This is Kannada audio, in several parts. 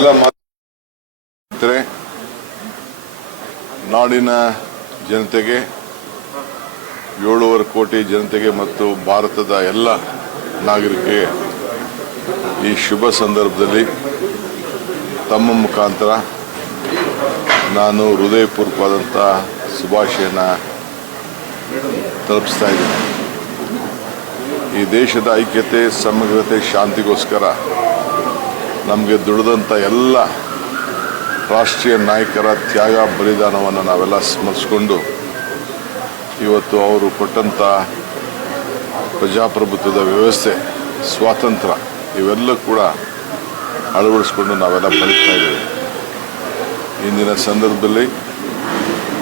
ಎಲ್ಲ ನಾಡಿನ ಜನತೆಗೆ 7.5 ಕೋಟಿ ಜನತೆಗೆ ಮತ್ತು ಭಾರತದ ಎಲ್ಲ ನಾಗರಿಕರಿಗೆ ಈ ಶುಭ ಸಂದರ್ಭದಲ್ಲಿ ತಮ್ಮ ಮುಖಾಂತರ ನಾನು ಹೃದಯಪೂರ್ವಕವಾದಂಥ ಶುಭಾಶಯನ ತಲುಪಿಸ್ತಾ ಇದ್ದೀನಿ. ಈ ದೇಶದ ಐಕ್ಯತೆ, ಸಮಗ್ರತೆ, ಶಾಂತಿಗೋಸ್ಕರ ನಮಗೆ ದುಡಿದಂಥ ಎಲ್ಲ ರಾಷ್ಟ್ರೀಯ ನಾಯಕರ ತ್ಯಾಗ ಬಲಿದಾನವನ್ನು ನಾವೆಲ್ಲ ಸ್ಮರಿಸಿಕೊಂಡು ಇವತ್ತು ಅವರು ಕೊಟ್ಟಂಥ ಪ್ರಜಾಪ್ರಭುತ್ವದ ವ್ಯವಸ್ಥೆ, ಸ್ವಾತಂತ್ರ್ಯ ಇವೆಲ್ಲ ಕೂಡ ಅಳವಡಿಸ್ಕೊಂಡು ನಾವೆಲ್ಲ ಬದುಕ್ತಾ ಇದ್ದೇವೆ. ಇಂದಿನ ಸಂದರ್ಭದಲ್ಲಿ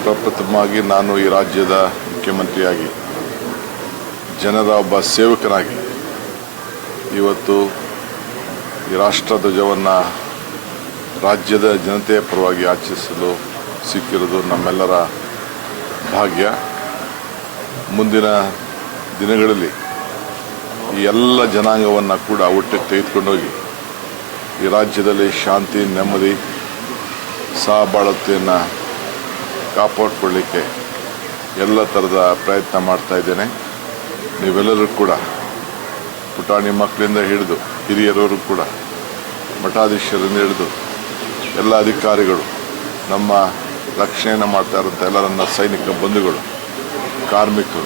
ಪ್ರಪ್ರಥಮವಾಗಿ ನಾನು ಈ ರಾಜ್ಯದ ಮುಖ್ಯಮಂತ್ರಿಯಾಗಿ, ಜನರ ಒಬ್ಬ ಸೇವಕನಾಗಿ ಇವತ್ತು ಈ ರಾಷ್ಟ್ರಧ್ವಜವನ್ನು ರಾಜ್ಯದ ಜನತೆಯ ಪರವಾಗಿ ಆಚರಿಸಲು ಸಿಕ್ಕಿರೋದು ನಮ್ಮೆಲ್ಲರ ಭಾಗ್ಯ. ಮುಂದಿನ ದಿನಗಳಲ್ಲಿ ಈ ಎಲ್ಲ ಜನಾಂಗವನ್ನು ಕೂಡ ಒಟ್ಟಿಗೆ ತೆಗೆದುಕೊಂಡೋಗಿ ಈ ರಾಜ್ಯದಲ್ಲಿ ಶಾಂತಿ, ನೆಮ್ಮದಿ, ಸಹಬಾಳ್ವೆಯನ್ನು ಕಾಪಾಡಿಕೊಳ್ಳಿಕ್ಕೆ ಎಲ್ಲ ಥರದ ಪ್ರಯತ್ನ ಮಾಡ್ತಾ ಇದ್ದೇನೆ. ನೀವೆಲ್ಲರೂ ಕೂಡ ಪುಟಾಣಿ ಮಕ್ಕಳಿಂದ ಹಿಡಿದು ಹಿರಿಯರವರು ಕೂಡ, ಮಠಾಧೀಶರಿಂದ ಹಿಡಿದು ಎಲ್ಲ ಅಧಿಕಾರಿಗಳು, ನಮ್ಮ ರಕ್ಷಣೆಯನ್ನು ಮಾಡ್ತಾ ಇರೋಂಥ ಎಲ್ಲ ನನ್ನ ಸೈನಿಕ ಬಂಧುಗಳು, ಕಾರ್ಮಿಕರು,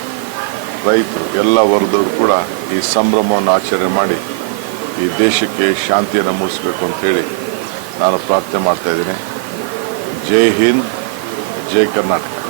ರೈತರು, ಎಲ್ಲ ವರ್ಗದವರು ಕೂಡ ಈ ಸಂಭ್ರಮವನ್ನು ಆಚರಣೆ ಮಾಡಿ ಈ ದೇಶಕ್ಕೆ ಶಾಂತಿಯನ್ನು ಮೂಡಿಸಬೇಕು ಅಂತೇಳಿ ನಾನು ಪ್ರಾರ್ಥನೆ ಮಾಡ್ತಾ ಇದ್ದೀನಿ. ಜೈ ಹಿಂದ್, ಜೈ ಕರ್ನಾಟಕ.